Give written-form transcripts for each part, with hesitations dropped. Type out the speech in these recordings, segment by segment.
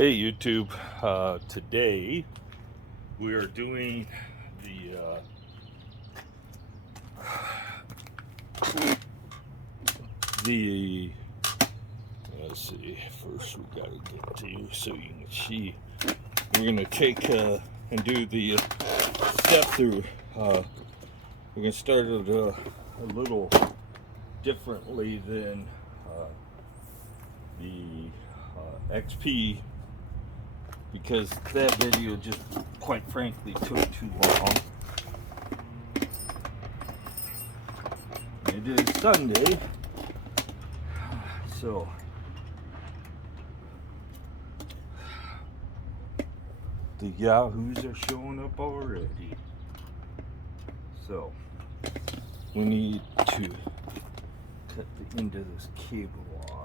Hey YouTube, today we are doing the let's see, first we gotta get to you so you can see. We're gonna take and do the step through. We're gonna start it a little differently than the XP, because that video just quite frankly took too long. It is Sunday, so the yahoos are showing up already. So we need to cut the end of this cable off.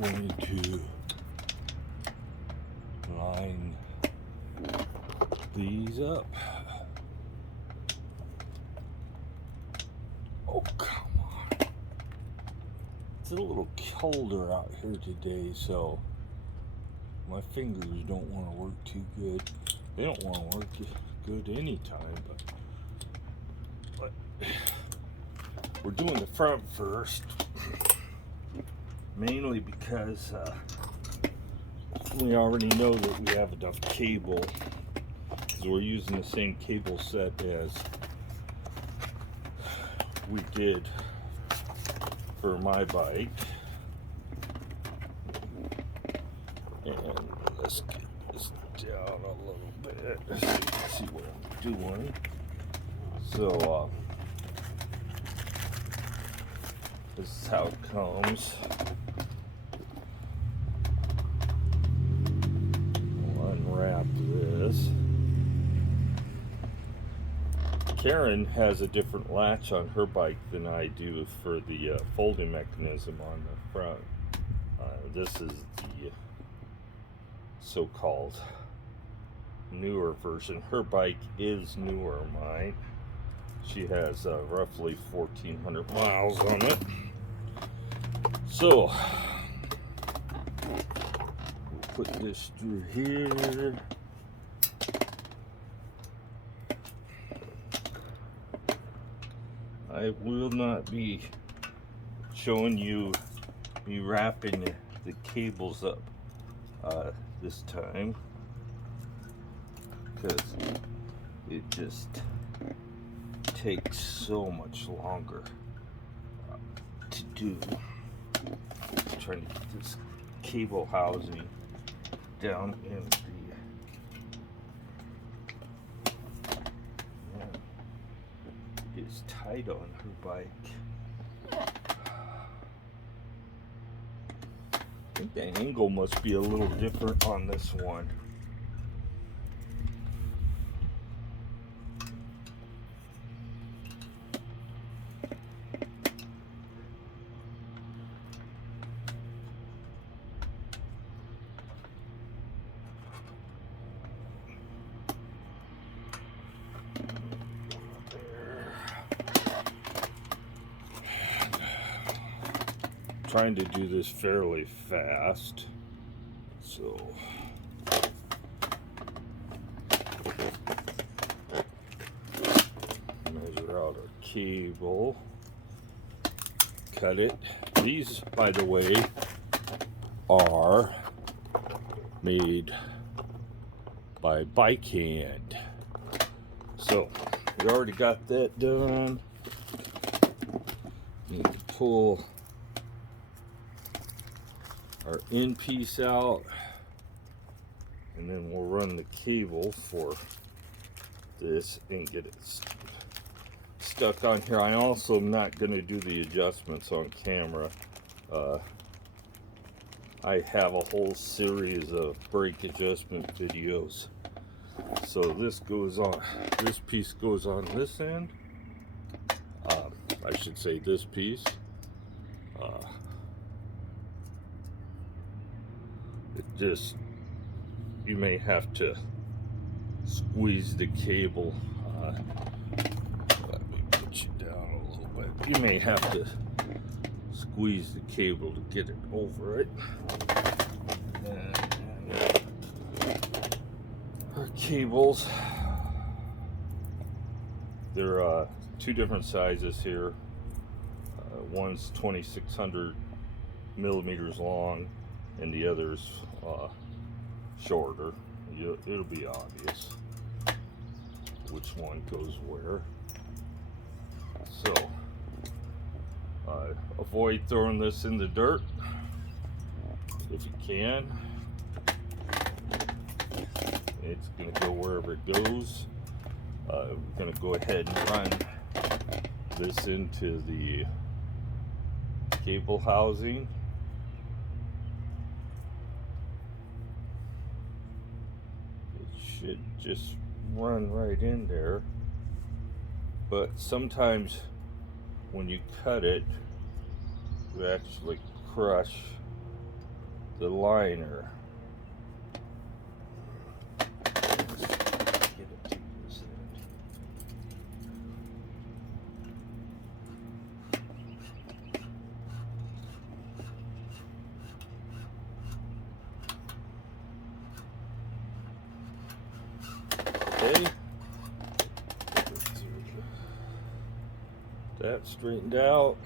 We need to line these up. Oh, come on. It's a little colder out here today, so my fingers don't want to work too good. They don't want to work good anytime, but we're doing the front first, mainly because we already know that we have enough cable, because we're using the same cable set as we did for my bike. And let's get this down a little bit so you can see what I'm doing. So this is how it comes. We'll unwrap this. Karen has a different latch on her bike than I do for the folding mechanism on the front. This is the so-called newer version. Her bike is newer, mine. She has roughly 1,400 miles on it. So we'll put this through here. I will not be showing you me wrapping the cables up this time, because it just takes so much longer to do. I'm trying to get this cable housing down in the is tight on her bike. I think the angle must be a little different on this one. Trying to do this fairly fast, so measure out our cable, cut it. These, by the way, are made by Bike Hand. So we already got that done. Need to pull our end piece out, and then we'll run the cable for this and get it stuck on here. I'm also not going to do the adjustments on camera. I have a whole series of brake adjustment videos. So this goes on, this piece goes on this end. I should say this piece. It just you may have to squeeze the cable. Let me put you down a little bit. You may have to squeeze the cable to get it over it. And our cables, they're two different sizes here. One's 2600 millimeters long, and the other's shorter. It'll be obvious which one goes where. So avoid throwing this in the dirt if you can. It's going to go wherever it goes. We're going to go ahead and run this into the cable housing. It should just run right in there, but sometimes when you cut it, you actually crush the liner. Okay, that straightened out.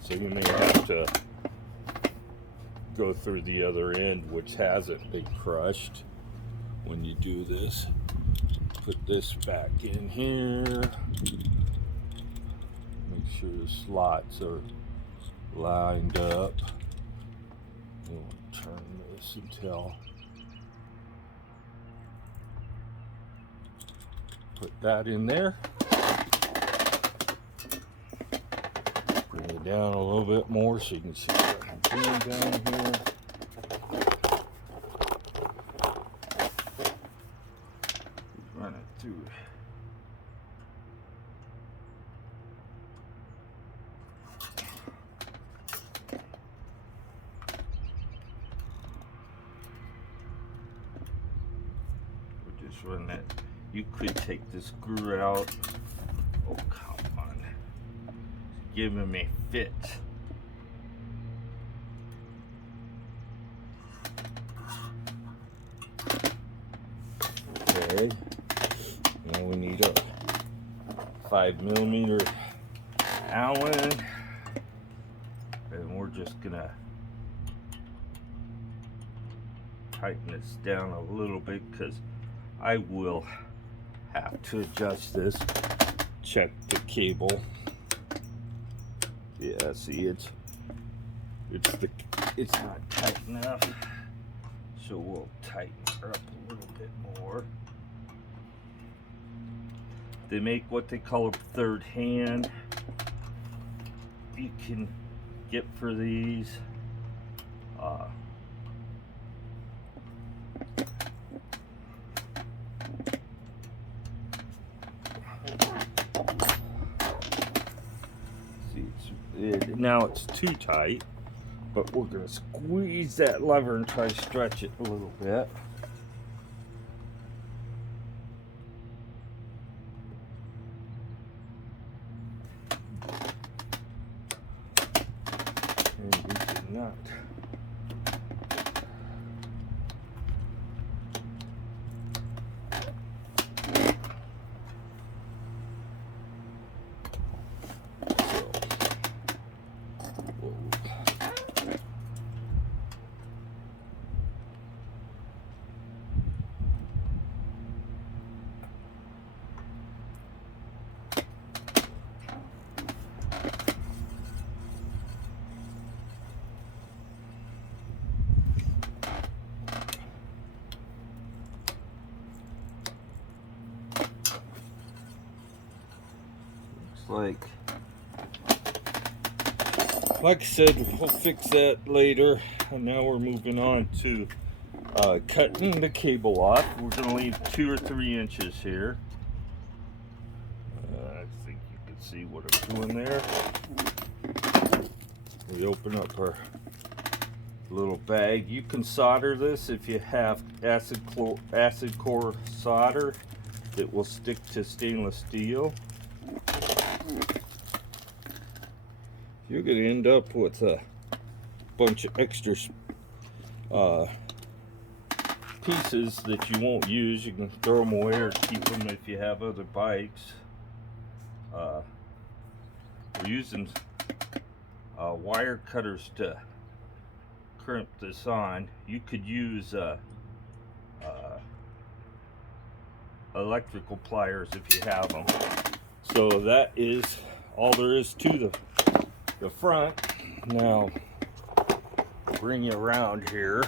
So you may have to go through the other end, which hasn't been crushed, when you do this. Put this back in here. Make sure the slots are lined up. We'll turn this until, put that in there. Bring it down a little bit more so you can see what I'm doing down here. Run it through. Run that. You could take this screw out. Oh, come on. It's giving me fit. Okay. Now we need a 5mm Allen. And we're just gonna tighten this down a little bit because I will have to adjust this. Check the cable. Yeah, see, it's not tight enough, so we'll tighten her up a little bit more. They make what they call a third hand. You can get for these. Now it's too tight, but we're going to squeeze that lever and try to stretch it a little bit. And we cannot. Like I said, we'll fix that later. And now we're moving on to cutting the cable off. We're going to leave 2 or 3 inches here. I think you can see what I'm doing there. We open up our little bag. You can solder this if you have acid core solder that will stick to stainless steel. You're going to end up with a bunch of extra pieces that you won't use. You can throw them away or keep them if you have other bikes. We're using wire cutters to crimp this on. You could use electrical pliers if you have them. So that is all there is to the front. Now bring you around here,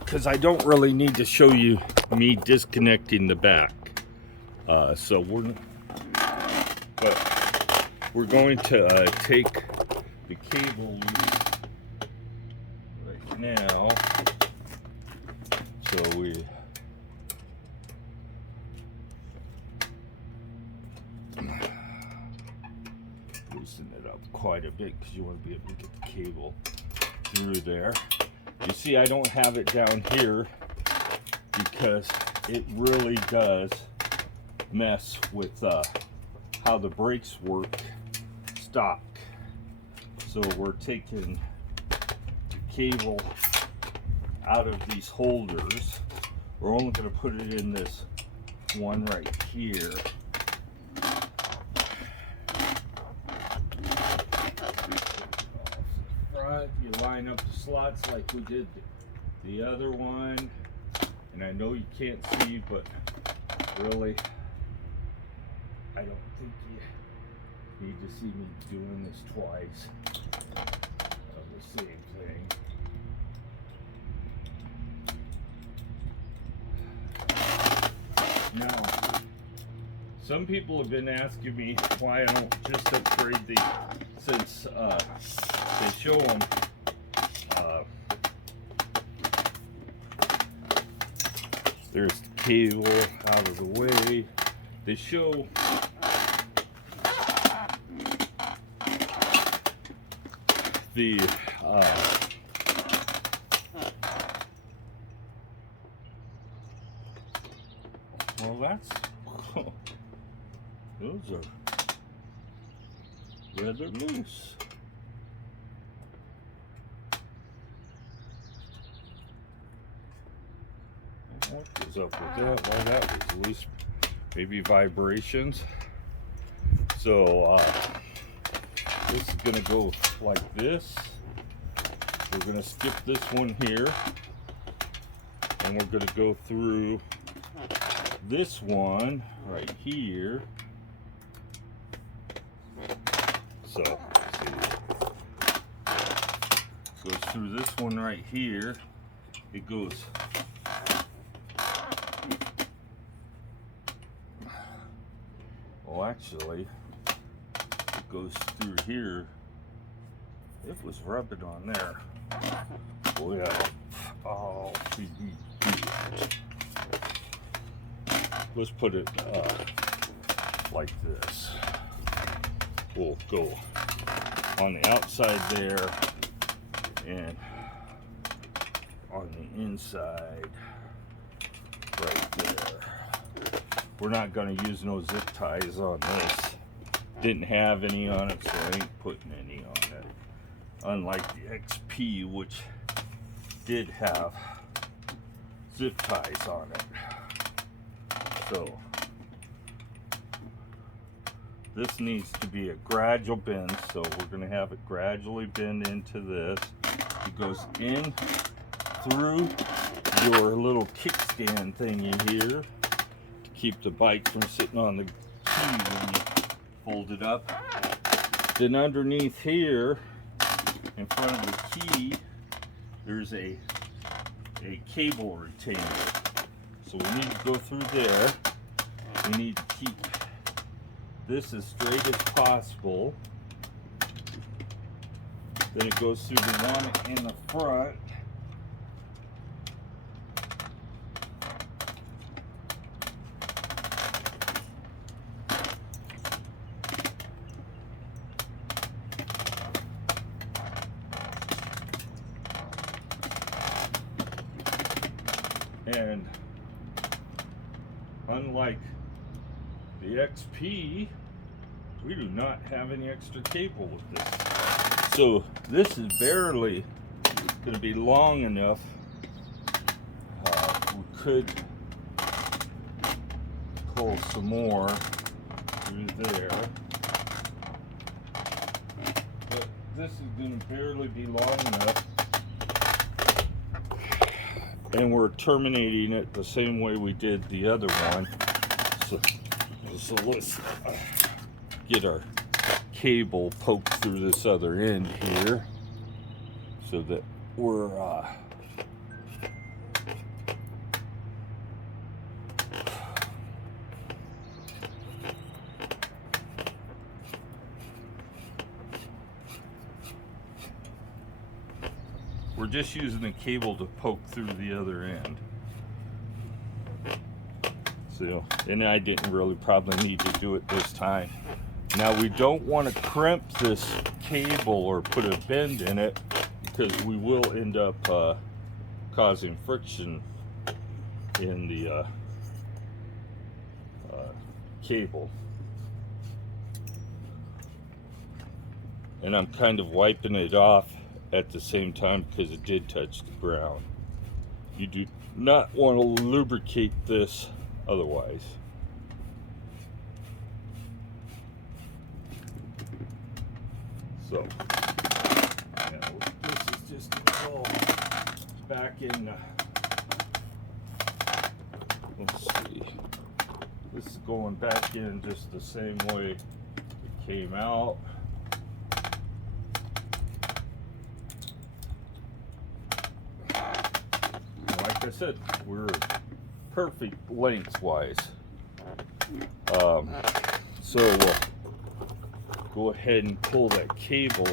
because I don't really need to show you me disconnecting the back. So we're going to take the cable loose right now. So we loosen it up quite a bit because you want to be able to get the cable through there. You see, I don't have it down here because it really does mess with how the brakes work stock. So we're taking the cable out of these holders. We're only going to put it in this one right here. Front, you line up the slots like we did the other one, and I know you can't see, but really I don't think you need to see me doing this twice of the same thing. Now, some people have been asking me why I don't just upgrade the, since they show them there's the cable out of the way. They show the well, that's those are rather loose. What goes up with that? Well, that was loose. Maybe vibrations. So this is gonna go like this. We're gonna skip this one here, and we're gonna go through this one right here. So see, goes through this one right here. It goes well, actually it goes through here. It was rubbing on there. Well, oh, let's put it like this. We'll go on the outside there and on the inside right there. We're not going to use no zip ties on this. Didn't have any on it, so I ain't putting any on it. Unlike the XP, which did have zip ties on it. So this needs to be a gradual bend, so we're going to have it gradually bend into this. It goes in through your little kickstand thingy here to keep the bike from sitting on the key when you fold it up. Then underneath here, in front of the key, there's a cable retainer. So we need to go through there. We need to keep this as straight as possible. Then it goes through the one in the front. And unlike the XP, we do not have any extra cable with this. So this is barely going to be long enough. We could pull some more through there. But this is going to barely be long enough. And we're terminating it the same way we did the other one. So let's get our cable poked through this other end here so that we're just using the cable to poke through the other end. So, and I didn't really probably need to do it this time. Now we don't want to crimp this cable or put a bend in it because we will end up causing friction in the cable. And I'm kind of wiping it off at the same time because it did touch the ground. You do not want to lubricate this otherwise. So, yeah, this is just all back in. Let's see. This is going back in just the same way it came out. Like I said, we're perfect lengthwise. So we'll go ahead and pull that cable.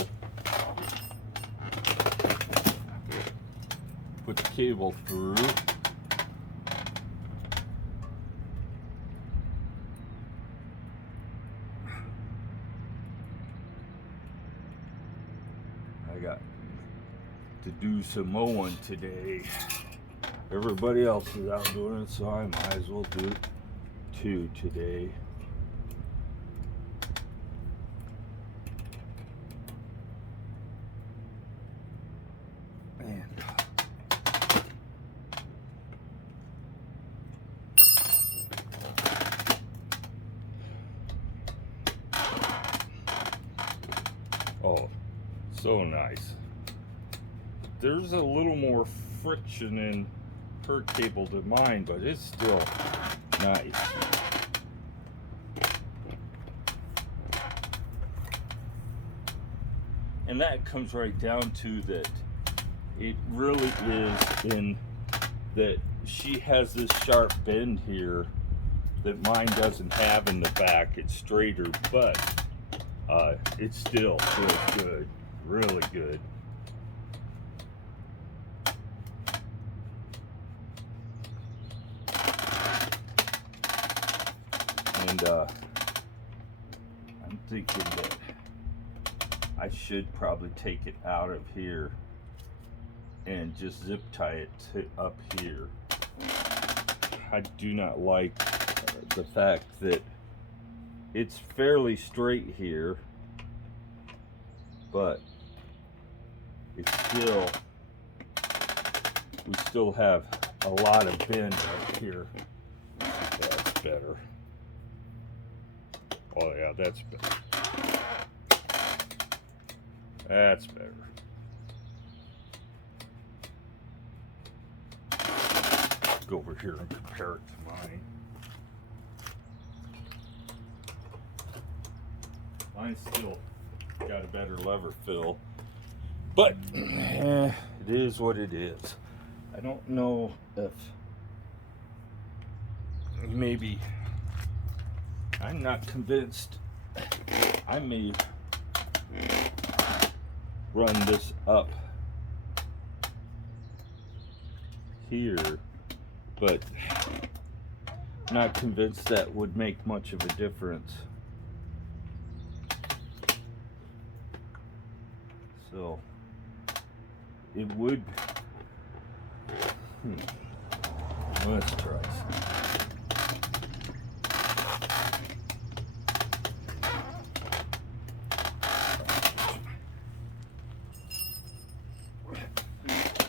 Put the cable through. I got to do some mowing today. Everybody else is out doing it, so I might as well do it too today. And oh, so nice. There's a little more friction in her cable than mine, but it's still nice. And that comes right down to that it really is in that she has this sharp bend here that mine doesn't have in the back. It's straighter, but it still feels good, really good. And I'm thinking that I should probably take it out of here and just zip tie it to up here. I do not like the fact that it's fairly straight here, but it's still, we still have a lot of bend up here. That's better. Oh yeah, that's better. That's better. Go over here and compare it to mine. Mine's still got a better lever fill, but it is what it is. I don't know if maybe, I'm not convinced. I may run this up here, but not convinced that would make much of a difference. So it would Let's try some.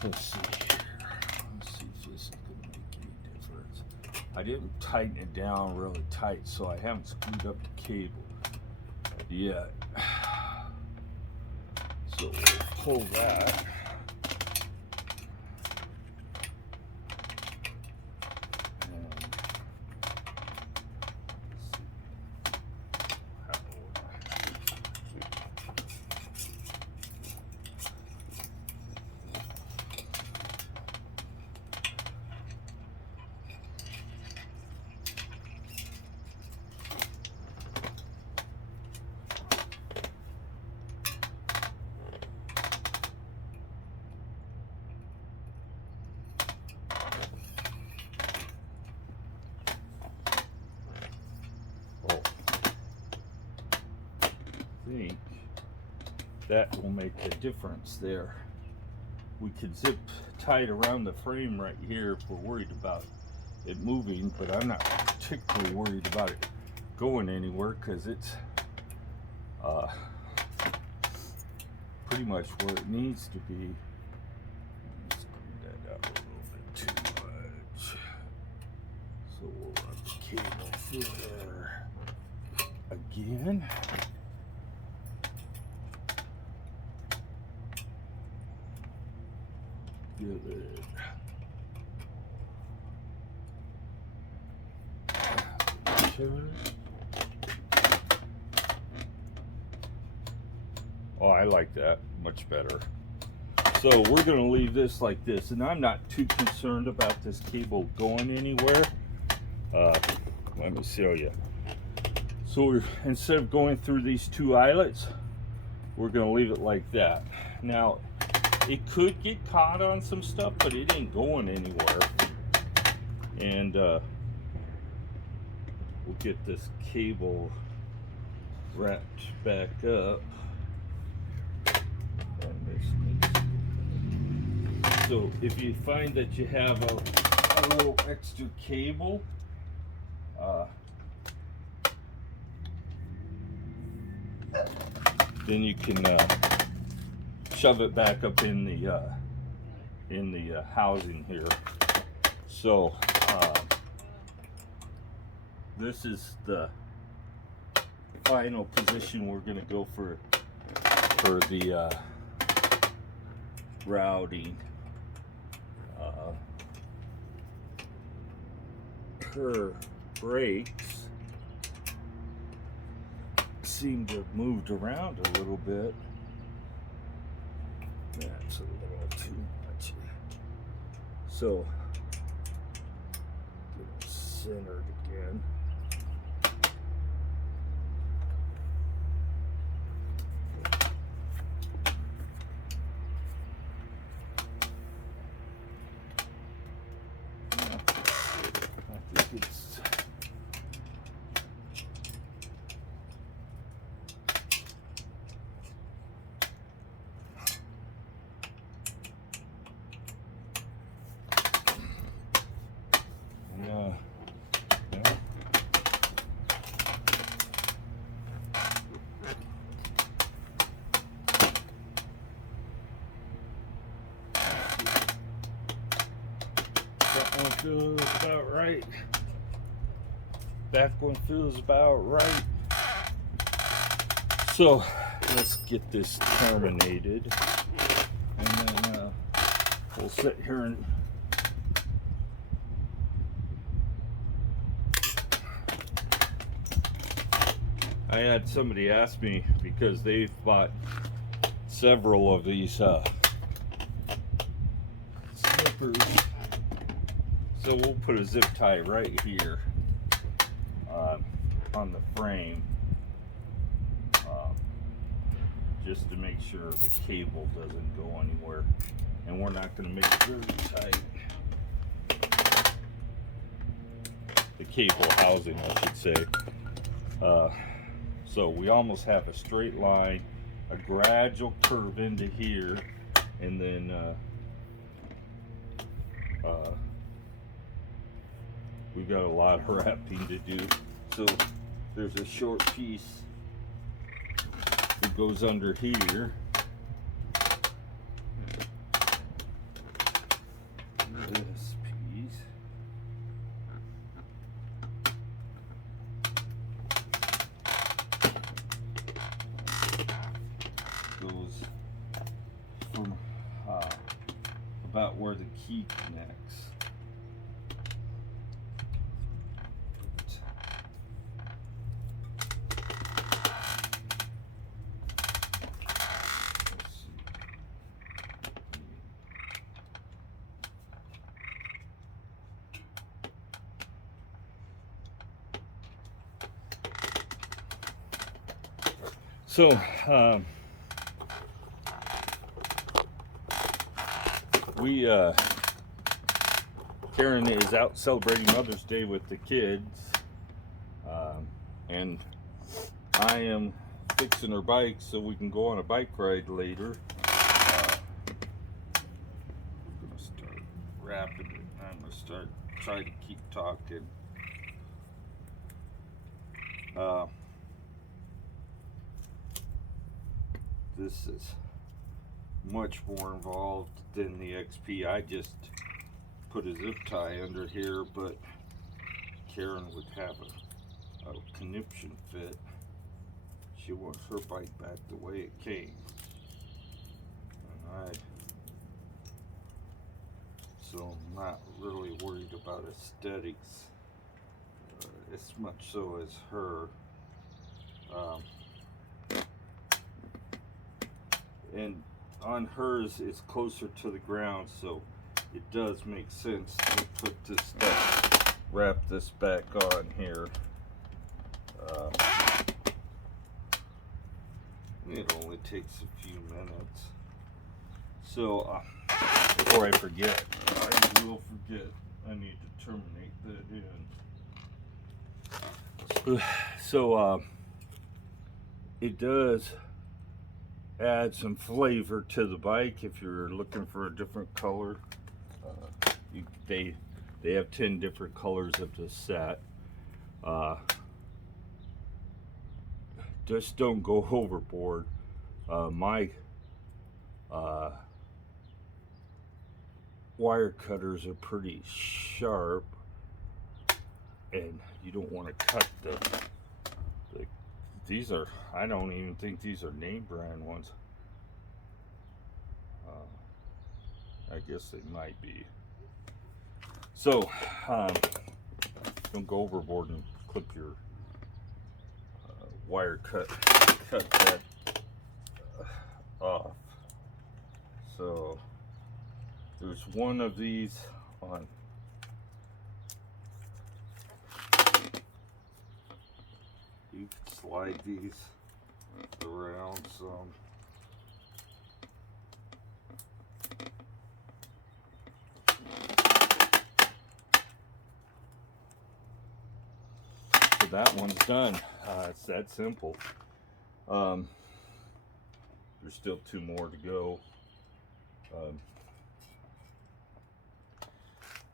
Let's see here. Let's see if this is going to make any difference. I didn't tighten it down really tight, so I haven't screwed up the cable yet. So we'll pull that. I think that will make a difference there. We could zip tie it around the frame right here if we're worried about it moving, but I'm not particularly worried about it going anywhere because it's pretty much where it needs to be. Let's screw that out a little bit too much. So we'll run the cable through there again. Good. Oh, I like that much better. So we're going to leave this like this, and I'm not too concerned about this cable going anywhere. Let me show you. So instead of going through these two eyelets, we're going to leave it like that. Now, it could get caught on some stuff, but it ain't going anywhere. And we'll get this cable wrapped back up. So if you find that you have a little extra cable, then you can shove it back up in the housing here. So this is the final position we're going to go for the routing. Her brakes seem to have moved around a little bit. That's a little too much. So get it centered again. I think it's that one feels about right. Back one feels about right. So let's get this terminated, and then we'll sit here and I had somebody ask me, because they've bought several of these snippers. So we'll put a zip tie right here on the frame, just to make sure the cable doesn't go anywhere. And we're not going to make it very tight. The cable housing, I should say. So we almost have a straight line, a gradual curve into here, and then we got a lot of wrapping to do. So there's a short piece that goes under here. This piece goes from about where the key connects. So, Karen is out celebrating Mother's Day with the kids, and I am fixing her bike so we can go on a bike ride later. We're gonna start wrapping it. I'm gonna start trying to keep talking. This is much more involved than the XP. I just put a zip tie under here, but Karen would have a conniption fit. She wants her bike back the way it came. And so I'm not really worried about aesthetics as much so as her. And on hers it's closer to the ground, so it does make sense to put this stuff, wrap this back on here. It only takes a few minutes. So before I forget, I will forget, I need to terminate that in. So it does add some flavor to the bike if you're looking for a different color. They have 10 different colors of the set. Just don't go overboard. My wire cutters are pretty sharp, and you don't want to cut the these are, I don't even think these are name brand ones. I guess they might be. So don't go overboard and clip your wire cut that off. So there's one of these on. You can slide these around some. So that one's done. It's that simple. There's still 2 more to go.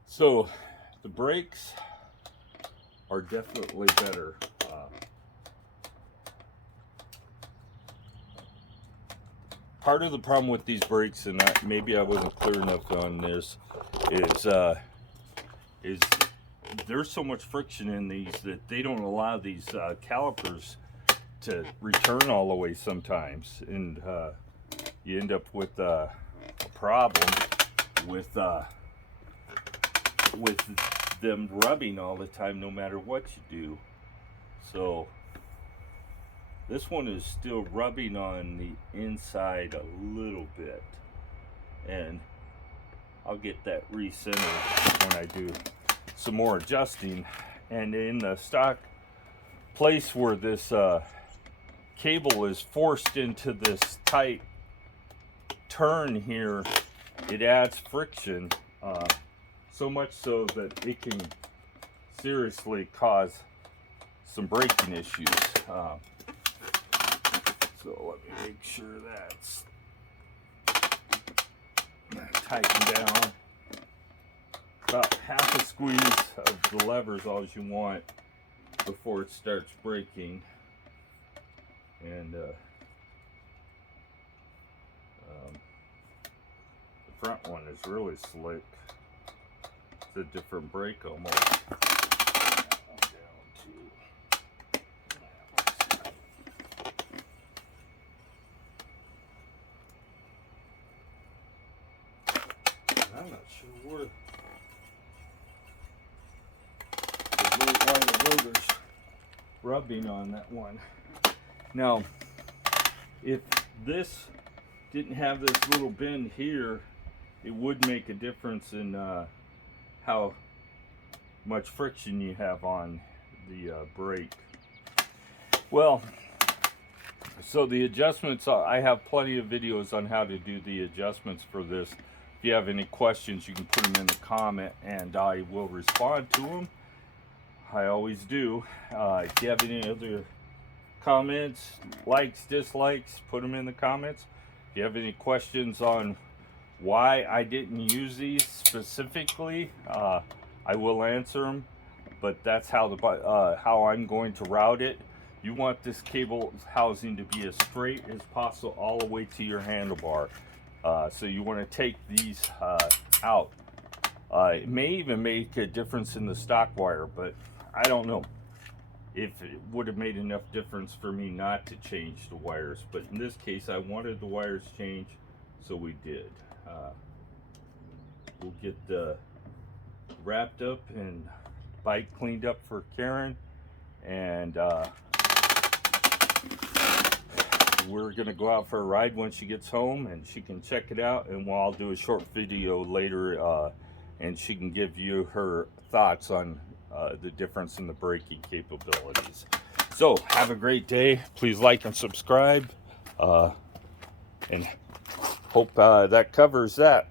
So the brakes are definitely better. Part of the problem with these brakes, and maybe I wasn't clear enough on this, is there's so much friction in these that they don't allow these calipers to return all the way sometimes, and you end up with a problem with them rubbing all the time, no matter what you do. So this one is still rubbing on the inside a little bit, and I'll get that recentered when I do some more adjusting. And in the stock place where this cable is forced into this tight turn here, it adds friction, so much so that it can seriously cause some braking issues. So let me make sure that's tightened down. about half a squeeze of the levers all you want before it starts breaking. And the front one is really slick. It's a different brake almost. I'm not sure where the rotor's rubbing on that one. Now, if this didn't have this little bend here, it would make a difference in how much friction you have on the brake. Well, so the adjustments, I have plenty of videos on how to do the adjustments for this. If you have any questions, you can put them in the comment and I will respond to them. I always do. If you have any other comments, likes, dislikes, put them in the comments. If you have any questions on why I didn't use these specifically, I will answer them, but that's how I'm going to route it. You want this cable housing to be as straight as possible all the way to your handlebar. So you want to take these out. It may even make a difference in the stock wire, but I don't know if it would have made enough difference for me not to change the wires. But in this case, I wanted the wires changed, so we did. We'll get wrapped up and bike cleaned up for Karen, and we're gonna go out for a ride when she gets home and she can check it out, and I'll do a short video later and she can give you her thoughts on the difference in the braking capabilities. So have a great day. Please like and subscribe, and hope that covers that.